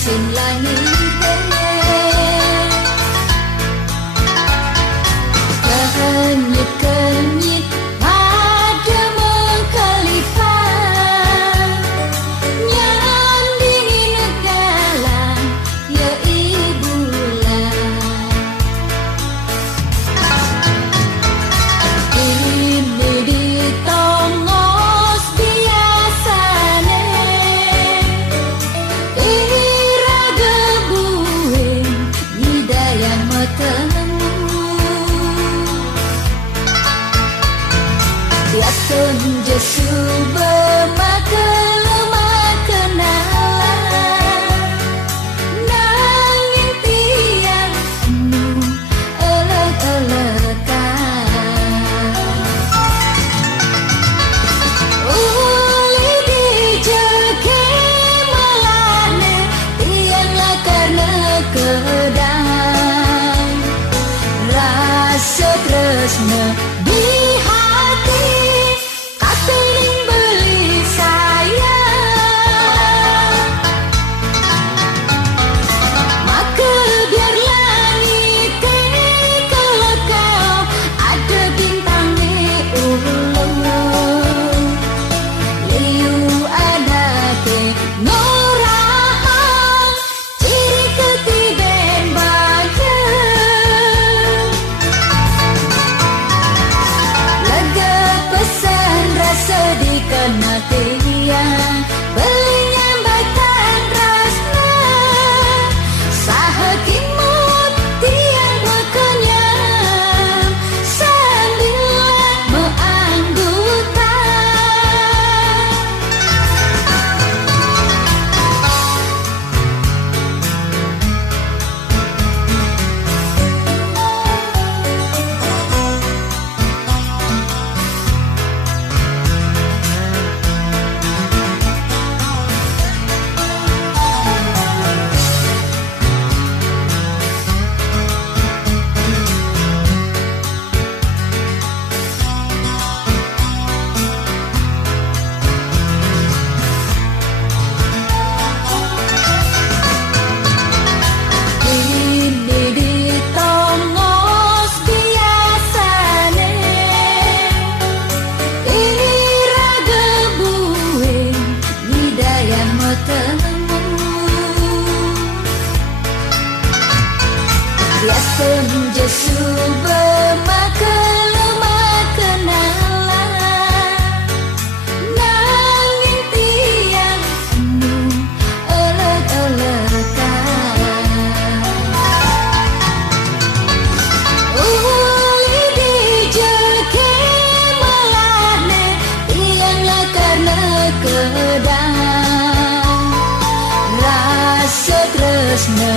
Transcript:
sin langit kenyit-kenyit ada mengkalifan nyan dingin dalam ya ibulah ini ditongos biasane iraga buin hidayan matemu biasun jesu bermakelemah kenalan nangin tiang nu elek-elekan uli dijeke melane tiang karena kedang rasa tresna di hati katening beli sayang maka biar langit kalau kau ada bintang di ulung liu ada ke ngorahan ciri ketiben banyak lega pesan rasa dikena tiang belinya baikan rasna sahakimut tiang berkenyang sambil menganggota biasun jesu bermakelemah kenalan nangin tiang nu elek-elekan uli dijeke melane tiang karena kedang rasa tresna